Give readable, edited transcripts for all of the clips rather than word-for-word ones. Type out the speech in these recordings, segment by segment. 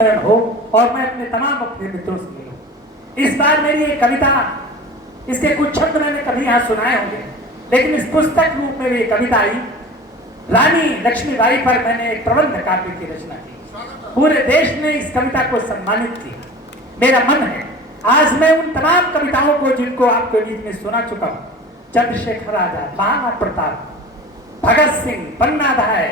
हो और मैं अपने तमाम अपने मित्रों से मिलूं। इस बार मेरी एक कविता, इसके कुछ छंद मैंने कभी यहाँ सुनाए होंगे, लेकिन इस पुस्तक रूप में भी कविता आई। रानी लक्ष्मीबाई पर मैंने एक प्रबंध काव्य की रचना की। पूरे देश ने इस कविता को सम्मानित किया। मेरा मन है आज मैं उन तमाम कविताओं को जिनको आपके बीच में सुना चुका हूँ, चंद्रशेखर आजाद, महाराणा प्रताप, भगत सिंह, पन्ना धाय,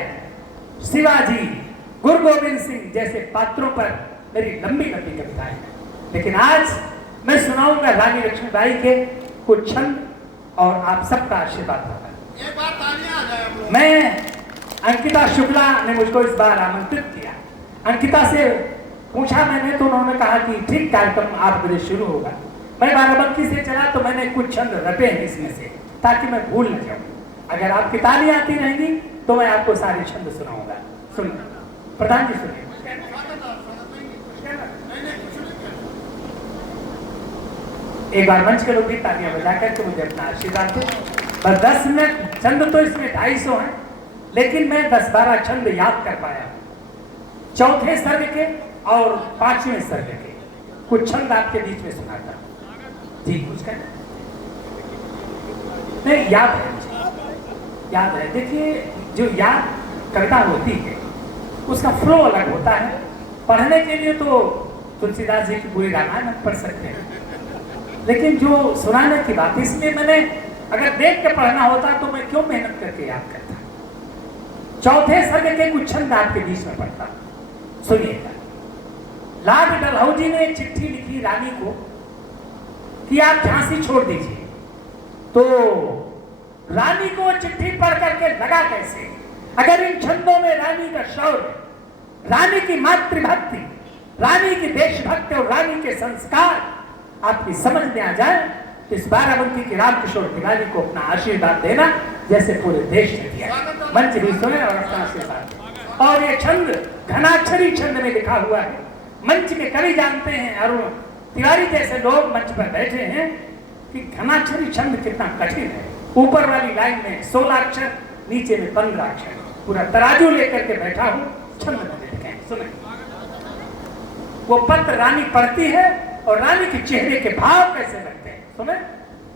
शिवाजी, गुरु गोविंद सिंह जैसे पात्रों पर मेरी लंबी लंबी कविताएं हैं, लेकिन आज मैं सुनाऊंगा रानी लक्ष्मीबाई के कुछ छंद और आप सबका आशीर्वाद होगा। मैं अंकिता शुक्ला ने मुझको इस बार आमंत्रित किया। अंकिता से पूछा मैंने तो उन्होंने कहा कि ठीक कार्यक्रम 8 बजे शुरू होगा। मैं बाराबंकी से चला तो मैंने कुछ छंद रटे हैं इसमें से, ताकि मैं भूल न जाऊं। अगर आपकी तालियां आती रहेंगी तो मैं आपको सारे छंद सुनाऊंगा। सुनिए प्रधान जी, सुनिए। एक बार मंच के लोग भी तालियां बजा करके मुझे अपना आशीर्वाद दे। बस 10 मिनट, छंद तो इसमें 250 हैं, लेकिन मैं 10-12 छंद याद कर पाया। चौथे सर्ग के और 5वें सर्ग के कुछ छंद आपके बीच में सुनाता हूं। जी कुछ कहना? नहीं, याद है, याद है। देखिए, जो याद कविता होती है उसका फ्लो अलग होता है। पढ़ने के लिए तो तुलसीदास जी की पूरी रामायण पढ़ सकते हैं, लेकिन जो सुनाने की बात, इसलिए मैंने अगर देख के पढ़ना होता तो मैं क्यों मेहनत करके याद करता। चौथे सर्ग के कुछ छंद आपके बीच में पढ़ता, सुनिएगा। लाड डलहौजी ने एक चिट्ठी लिखी रानी को कि आप झांसी छोड़ दीजिए, तो रानी को चिट्ठी पढ़ करके लगा कैसे, अगर इन छंदों में रानी का शौर्य, रानी की मातृभक्ति, रानी की देशभक्ति और रानी के संस्कार आपकी समझ में आ जाए तो इस बाराबंकी के रामकिशोर तिवारी को अपना आशीर्वाद देना जैसे पूरे देश ने दिया। मंच भी सुने और अपना आशीर्वाद। और ये छंद घनाक्षरी छंद में लिखा हुआ है। मंच के कवि जानते हैं, अरुण तिवारी जैसे लोग मंच पर बैठे हैं, कि घनाक्षरी छंद कितना कठिन है। ऊपर वाली लाइन में 16 अक्षर, नीचे में 15 अक्षर, पूरा तराजू लेकर के बैठा हूं, छंद में लिखे हैं। सुने, वो पत्र रानी पढ़ती है और रानी के चेहरे के भाव कैसे लगते हैं। सुने,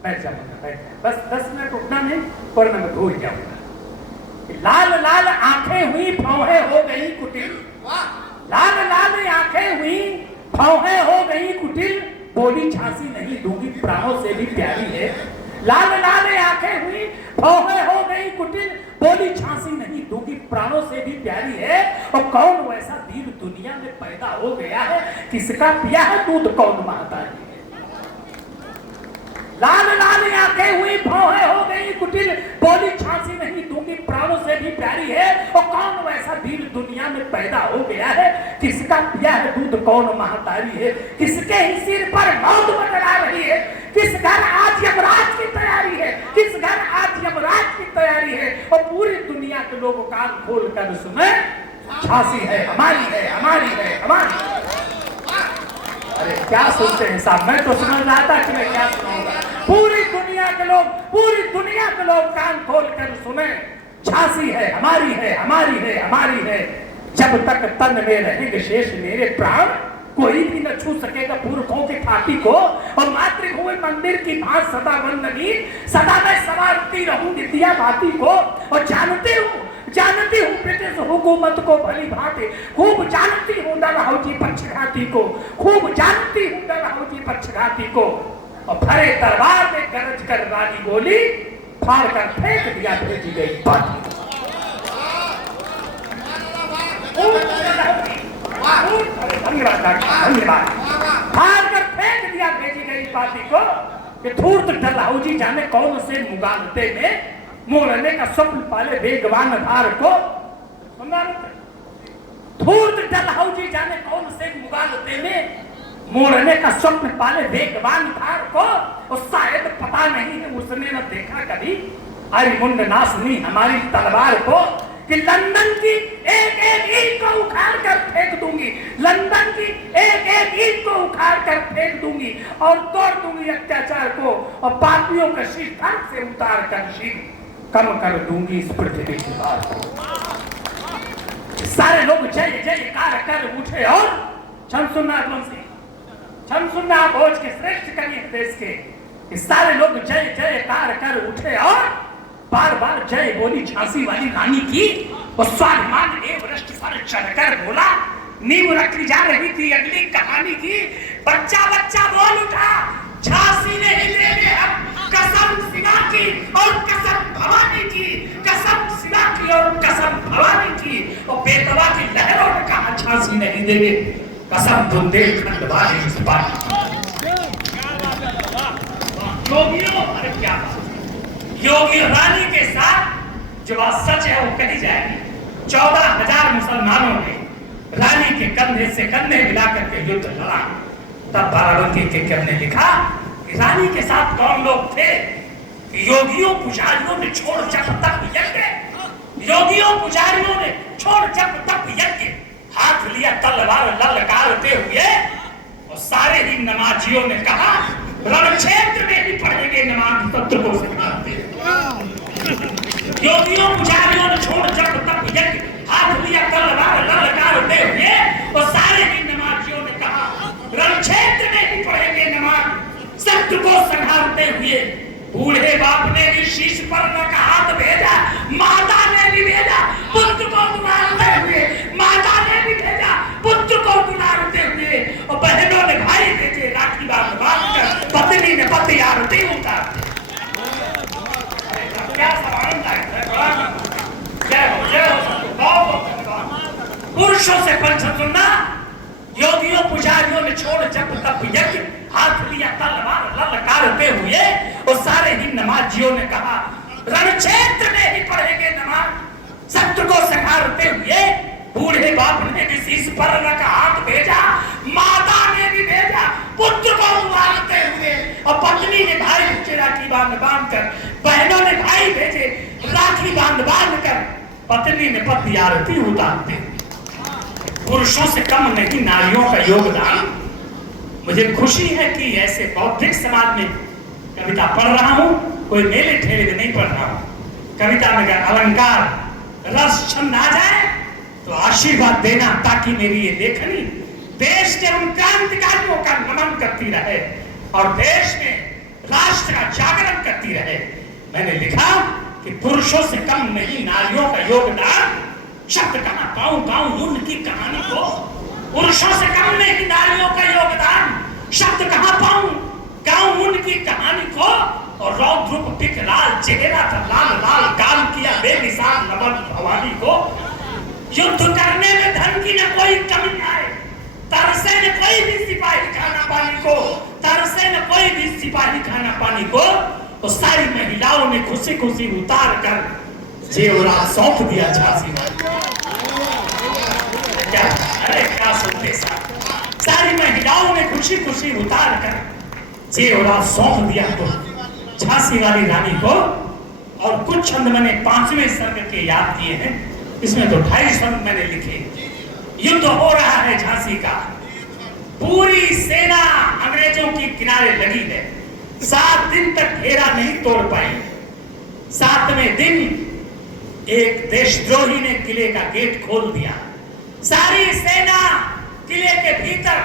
बैठ जाऊंगा, बैठ जाए, बस 10 मिनट उठना नहीं वरना मैं भूल जाऊंगा। लाल लाल आंखें हुई भौहें हो गई कुटिल, लाल लाल आंखें हुई भौहें हो गई कुटिल, बोली झांसी नहीं दूंगी प्राणों से भी प्यारी है। लाल लाल आंखें हुई भौहें हो गई कुटिल, बोली झांसी नहीं दूंगी प्राणों से भी प्यारी है। और कौन वैसा वीर दुनिया में पैदा हो गया है, किसका पिया है दूध कौन महतारी है। लाल लाल आंखें हुई भौहें हो गई कुटिल, बोली झांसी नहीं दूंगी प्राणों से भी प्यारी है। और कौन वैसा वीर दुनिया में पैदा हो गया है, किसका पिया है दूध कौन महतारी है। किसके ही सिर पर मौत मंडरा रही है, किस घर आज यमराज की तैयारी है, किस घर आज यमराज की तैयारी है। और पूरी दुनिया के लोग कान खोल कर सुने, झांसी है हमारी है, हमारी है, हमारी। अरे क्या सुनते हैं साहब, मैं तो समझ रहा था कि मैं क्या सुनाऊंगा। पूरी दुनिया के लोग, पूरी दुनिया के लोग कान खोल कर सुने, झांसी है हमारी है, हमारी है, हमारी है। जब तक तन में रहेंगे शेष मेरे प्राण, कोई भी न छू सकेगा पुरखों की थाती को। और मातृभूमि मंदिर की भांत सदा वंदनी, सदा मैं संवारती रहूंगी दिया बाती को। और जानती हूँ ब्रिटिश हुकूमत को भली भांति, खूब जानती हूँ डलहौजी पक्षघाती को, खूब जानती हूँ डलहौजी पक्षघाती को। और भरे दरबार में गरज कर रानी बोली, फाड़ कर फेंक दिया भेजी गई बाती। धन्यवाद, धन्यवाद। फाड़ कर फेंक दिया भेजी गई बाती को, कि धूर्त डलहौजी जाने कौन से मुगालते में मोड़ने का स्वप्न पाले वेगवान धार को। धूर्त डलहौजी जाने कौन से मुगालते में मोड़ने का स्वप्न पाले वेगवान धार को। और शायद पता नहीं है उसने न देखा कभी अरिमुंड नासनी हमारी तलवार को, कि लंदन की एक एक ईंट को उखाड़ कर फेंक दूंगी, लंदन की एक एक ईंट को उखाड़ कर फेंक दूंगी, और तोड़ दूंगी अत्याचार को। और पापियों का शीश धड़ से उतार कर शीश कम कर दूंगी इस पृथ्वी की बात को। सारे लोग जय जयकार कर उठे और शमसुन्ना तुलसी, शमसुन्ना भोज के श्रेष्ठ कवि देश के, सारे लोग जय जयकार कर उठे और बार बार जय बोली झांसी वाली रानी की। और स्वाभिमान एवरेस्ट पर चढ़कर बोला, नींव रखी जा रही थी अगली कहानी की। बच्चा बच्चा बोल उठा, झांसी ने हिले में हम कसम शिवा की और कसम भवानी की, कसम शिवा की और कसम भवानी की। और बेतवा की लहरों ने कहा झांसी ने हिले में कसम बुंदेलखंड वाली इस बात। योगियों, अरे क्या योगी रानी के साथ जो बात सच है वो कही जाएगी। 14,000 मुसलमानों ने रानी के कंधे से कंधे मिलाकर के युद्ध लड़ा। तब बाराबंकी के कवि ने लिखा कि रानी के साथ कौन लोग थे। योगियों पुजारियों ने छोड़ जब तक यज्ञ, योगियों पुजारियों ने छोड़ जब तक यज्ञ, हाथ लिया तलवार ललकारते हुए। और सारे ही नमाजियों ने कहा रण क्षेत्र में ही पढ़ेंगे नमाज, शत्रु को सिखाते। योगियों पुजारियों ने छोड़ जब तक यज्ञ, हाथ लिया तलवार ललकारते हुए। और सारे ही नमाजियों ने कहा रण क्षेत्र में ही पढ़ेंगे नमाज, शत्रु को संहारते हुए। बूढ़े बाप ने भी शीश पर न हाथ भेजा, माता ने भी भेजा पुत्र को दुलारते हुए, माता ने भी भेजा पुत्र को दुलारते हुए। और बहनों ने भाई भेजे राखी बांधकर, पत्नी ने पति आरती उतार। क्या सवाल है? जय हो जय हो। पुरुषों से पंच सुनना, योगियों पुजारियों ने छोड़ जब तक यज्ञ, हाथ लिया तलवार ललकारते हुए। और सारे ही नमाजियों ने कहा रण क्षेत्र में ही पढ़ेंगे नमाज, शत्रु को संहारते हुए। बूढ़े बाप ने भी शीश पर रखा हाथ भेजा, माता ने भी भेजा पुत्र को दुलारते हुए। और पत्नी ने भाई भेजे राखी बांध कर, बहनों ने भाई भेजे राखी बांध कर, पत्नी ने पति आरती उतारते। पुरुषों से कम नहीं नारियों का योगदान। मुझे खुशी है कि ऐसे बौद्धिक समाज में कविता पढ़ रहा हूं, कोई मेले ठेले में नहीं पढ़ रहा हूं। कविता में अगर अलंकार रस छंद आ जाए तो आशीर्वाद देना, ताकि मेरी ये लेखनी देश के उन क्रांतिकारियों का नमन करती रहे और देश में राष्ट्र का जागरण करती रहे। मैंने लिखा कि पुरुषों से कम नहीं नारियों का योगदान, शब्द कहां पाऊं गाऊं उनकी कहानी को। पुरुषों से कम नहीं नारियों का योगदान, शब्द कहां पाऊं गाऊं उनकी कहानी को। और रौद्र पिक लाल चेहरा था, लाल लाल गाल किया बेमिसाल नमन भवानी को। युद्ध करने में धन की न कोई कमी आए, तरसे न कोई भी सिपाही खाना पानी को, तरसे न कोई भी सिपाही खाना पानी को। तो सारी महिलाओं ने खुशी खुशी उतार कर जेवरात सौंप दिया झांसी में। क्या अरे क्या सुनते सारी महिलाओं ने खुशी खुशी उतार कर जेवरात सौंप दिया तो झांसी वाली रानी को। और कुछ छंद मैंने 5वें सर्ग के याद किए हैं, इसमें तो 2.5 छंद मैंने लिखे। युद्ध हो रहा है झांसी का, पूरी सेना अंग्रेजों की किनारे लगी है। 7 दिन तक घेरा नहीं तोड़ पाई। 7वें दिन एक देशद्रोही ने किले का गेट खोल दिया। सारी सेना किले के भीतर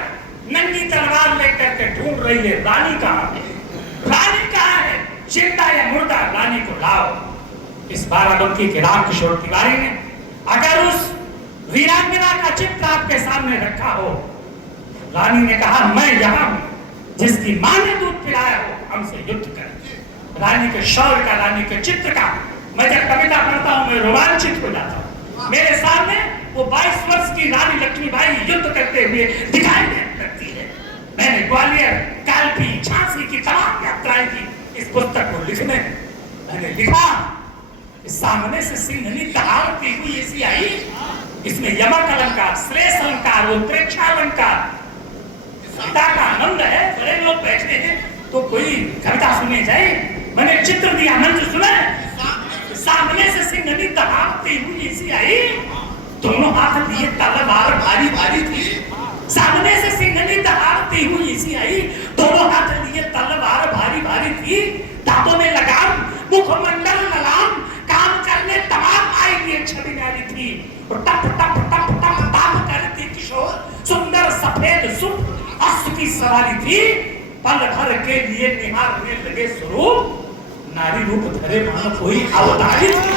नंगी तलवार लेकर के ढूंढ रही है रानी कहां है, रानी कहां है, जिंदा या मुर्दा, रानी को लाओ। इस बाराबंकी के रामकिशोर तिवारी ने अगर उस वीरांगना का चित्र आपके सामने रखा हो, रानी ने कहा मैं यहां हूं, जिसकी मां ने दूध पिलाया हो हमसे युद्ध कर। रानी के शौर्य का, रानी के चित्र का मैं जब कविता पढ़ता हूं मैं रोमांचित हो जाता हूं। मेरे सामने वो 22 वर्ष की रानी लक्ष्मीबाई युद्ध करते हुए दिखाई देती है। मैंने ग्वालियर, कालपी, झांसी की तमाम यात्राएं की इस पुस्तक को लिखने। मैंने लिखा सामने से सिंहनी दहाड़ती हुई ऐसी आई, इसमें यमक अलंकार, श्लेष अलंकार, उत्प्रेक्षा अलंकार, कविता का आनंद है। बड़े लोग बैठे हैं तो कोई कविता सुने जाए। मैंने चित्र दिया, मंत्र सुना। सामने से सिंहनी दहाड़ती हुई ऐसी आई, दोनों हाथ लिए तलवार भारी भारी थी। सामने से सिंहनी दहाड़ती हुई ऐसी आई, दोनों हाथ लिए तलवार भारी भारी थी। दांतों में लगाम, मुखमंडल ललाम, काम करने तमाम आई की छवि नारी थी। और टप टप टप टप टप करती किशोर, सुंदर सफेद सफेद सुख अश्व की सवारी थी, पल भर के लिए निहारने लगे स्वरूप, नारी रूप धरे मानो कोई अवतारी थी।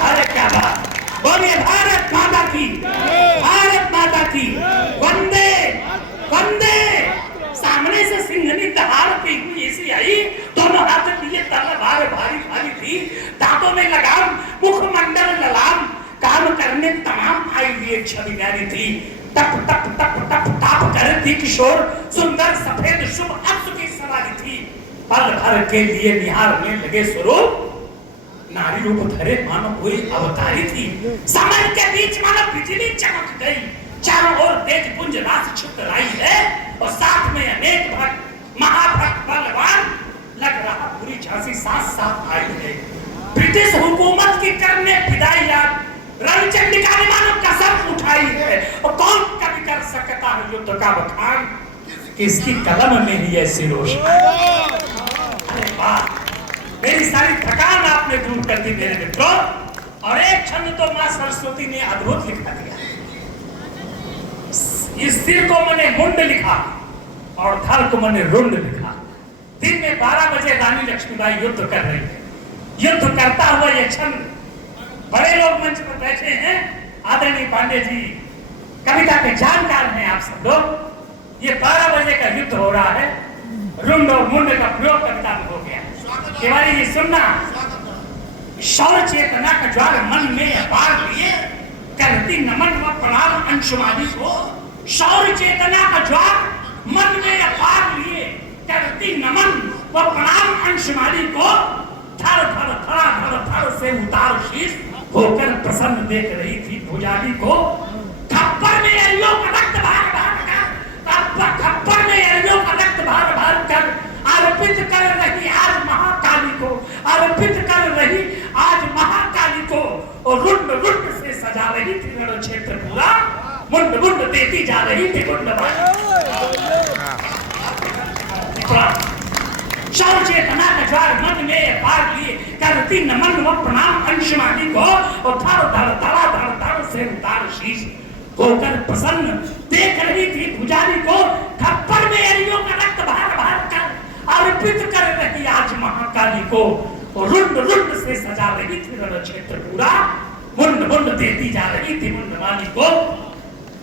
अरे क्या बात, बोलिए भारत माता की, भारत माता की, वंदे वंदे। सामने से सिंहनी दहाड़ती हुई ऐसी आई, दोनों हाथ लिए तलवार भारी भारी थी, दांतों में लगाम, मुखमंडल ललाम, काम करने तमाम आई लिए छवि न्यारी थी। टप टप टप टप टप कर थी किशोर, सुंदर सफेद शुभ अश्व की सवारी थी, पल भर के लिए निहारने लगे स्वरूप, नारी रूप धरे मानो कोई अवतारी थी। समय के बीच मानो बिजली चमक गई, चारों ओर तेज पुंज राशि छितर आई है, और साथ में अनेक भक्त महाभक्त बलवान, लग रहा पूरी झांसी साथ साथ आई है। ब्रिटिश हुकूमत की करने विदाई याद, रणचंडिका ने मानो कसम उठाई है, और कौन कभी कर सकता है युद्ध का बखान, किसकी कलम में ही ऐसी रोशनी। अरे वाह, मेरी सारी थकान आपने दूर कर दी मेरे मित्रों, और एक छंद तो मां सरस्वती ने अद्भुत लिखा दिया। स्थिर को मैंने मुंड लिखा और धर को मैंने रुंड लिखा। दिन में 12 बजे रानी लक्ष्मीबाई युद्ध कर रही है। युद्ध करता हुआ ये छंद, बड़े लोग मंच पर बैठे हैं, आदरणीय पांडे जी कविता के जानकार हैं आप सब लोग। ये 12 बजे का युद्ध हो रहा है, रुंड और मुंड का प्रयोग कविता में हो गया। केवल ये सुनना, शौर्य चेतना का ज्वार मन में अपार लिए, करती नमन व प्रणाम अंशुमानी को। शौर्य चेतना का ज्वार मन में अपार लिए, करती नमन व प्रणाम अंशुमानी को। थर थर थरा थर थर से उतार शीश, होकर प्रसन्न देख रही थी भुजाली को। खप्पर में एलियों का रक्त भार भार कर, खप्पर में एलियों का रक्त भार भार कर, अर्पित कर रही आज महाकाली को, अर्पित कर रही आज महाकाली को। और रुंड रुंड से सजा रही थी रण क्षेत्र पूरा, मुंड मुंड देती जा रही थी मुंड शौर्य चेतना का ज्वार मन में पार लिए, करती नमन व प्रणाम अंशुमानी को। और धड़ धड़ धड़ा धड़ धड़ से उतार शीश, होकर प्रसन्न देख रही थी भुजाली को। खप्पर में एलियों का रक्त भार भार कर, अर्पित कर रही आज महाकाली को। और रुंड रुंड से सजा रही थी रण क्षेत्र पूरा, मुंड मुंड देती जा रही थी मुंड वाली को।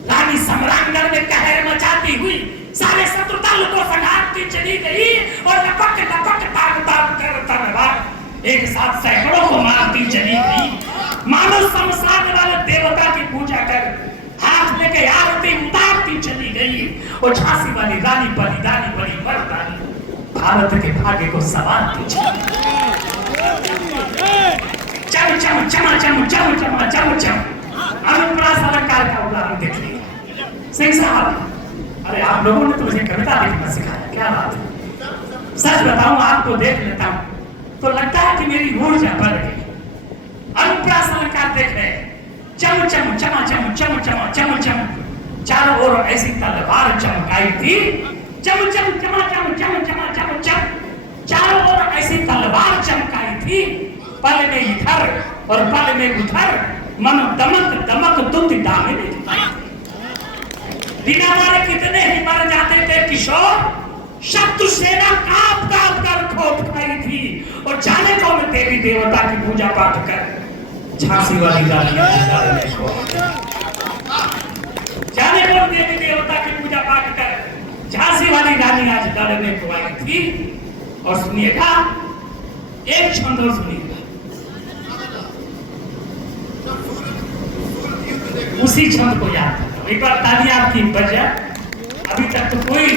रानी सम्रांगण में कहर मचाती हुई सारे शत्रु दल को संघारती चली गई, और लपक लपक ताक ताक कर तलवार एक साथ सैकड़ों को मारती चली गई। मानो शमशान वाले देवता की पूजा कर हाथ लेके आरती उतारती चली गई। और झांसी वाली रानी बलिदानी बड़ी मर्दानी, भारत के भाग्य को संवारती चली गई। चम चम चमा चम चम चमा चम चम, अनुप्रास अलंकार का उदाहरण देखिए। सिंह साहब, अरे आप लोगों ने तो मुझे कविता लिखना सिखाया, क्या बात है। सच बताऊं, आपको देख लेता हूं तो लगता है कि मेरी ऊर्जा बढ़ गई। अनुप्रास अलंकार देख रहे हैं, चम चम चमा चम चम चमा चम चम, चारों ओर ऐसी तलवार चमकाई थी। चम चम चमा चम चम चमा चम चम, चारों ओर ऐसी तलवार चमकाई थी। पल में इधर और पल में उधर, मनो दमक दमक दुत दामिनी। बिना मारे कितने ही मर जाते थे किशोर, शत्रु सेना कांप कांप कर खोप खाई थी। और जाने कौन देवी देवता की पूजा पाठ कर झांसी वाली रानी को, जाने कौन देवी देवता की पूजा पाठ कर झांसी वाली रानी आज लड़ने को आई थी। और सुनिएगा, एक छंद और सुनिएगा, उसी छंद को याद करो। एक बार ताली आपकी बज जाए। अभी तक तो कोई,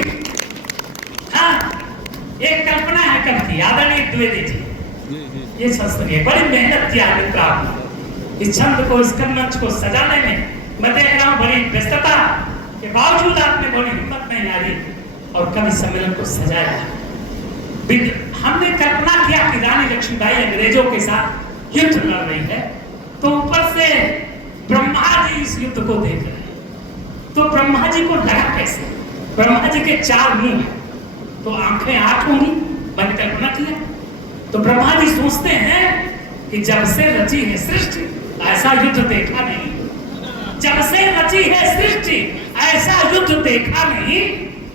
हाँ, एक कल्पना है कल की, आदरणीय द्विवेदी जी, ये संस्कृति बड़ी मेहनत किया मित्र आपने इस छंद को, इस मंच को सजाने में। मैं देख रहा हूँ बड़ी व्यस्तता के बावजूद आपने बड़ी हिम्मत नहीं हारी और कवि सम्मेलन को सजाया। हमने कल्पना किया कि रानी लक्ष्मीबाई अंग्रेजों के साथ युद्ध लड़ रही है, तो ऊपर से ब्रह्मा जी इस युद्ध को देख रहे हैं। तो ब्रह्मा जी को लगा कैसे, ब्रह्मा जी के 4 मुंह हैं, तो आंखें 8 होंगी, मैंने कल्पना किया। तो ब्रह्मा जी सोचते हैं कि जब से रची है सृष्टि ऐसा युद्ध देखा नहीं, जब से रची है सृष्टि ऐसा युद्ध देखा नहीं,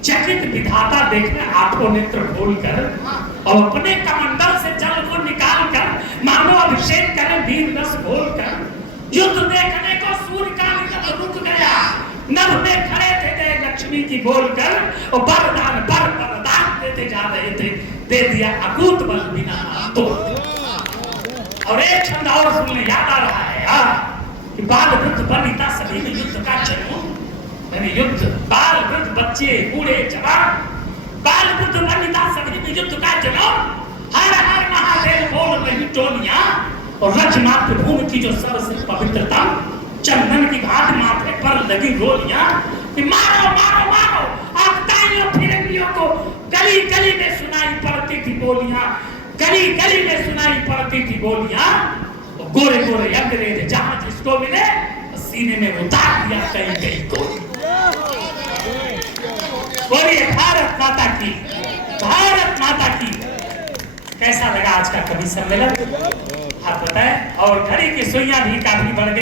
चकित विधाता देखने आंखों नेत्र खोलकर और अपने कमंडल से जल को निकालकर मानो अभिषेक करें वीर रस घोलकर। युद्ध देखने को सूर्य का निकट रुक गया, नभ में खड़े थे जय लक्ष्मी की बोलकर और वरदान देते जा रहे थे, दे दिया अकूत बल बिना तो। और एक छंद और सुनने याद आ रहा है कि बाल वृद्ध वनिता सभी में युद्ध का जन्म, यानी युद्ध बाल वृद्ध बच्चे बूढ़े जवान, बाल वृद्ध वनिता सभी में युद्ध का जन्म। हर हर महादेव बोल रही टोलियां और रज मातृभूमि की जो सबसे पवित्रतम चंदन की घाट माथे पर लगी गोलियां कि मारो मारो मारो। आख्ताइयों फिरंगियों को गली गली में सुनाई पड़ती थी बोलियां, गली गली में सुनाई पड़ती थी बोलियां। गोरे गोरे अंग्रेज जहां जिसको मिले सीने में उतार दिया कहीं कहीं को। बोलिए भारत माता की, भारत माता की। कैसा लगा आज का कवि सम्मेलन आप बताएं। और घड़ी की सुइयां भी काफी बढ़ गई।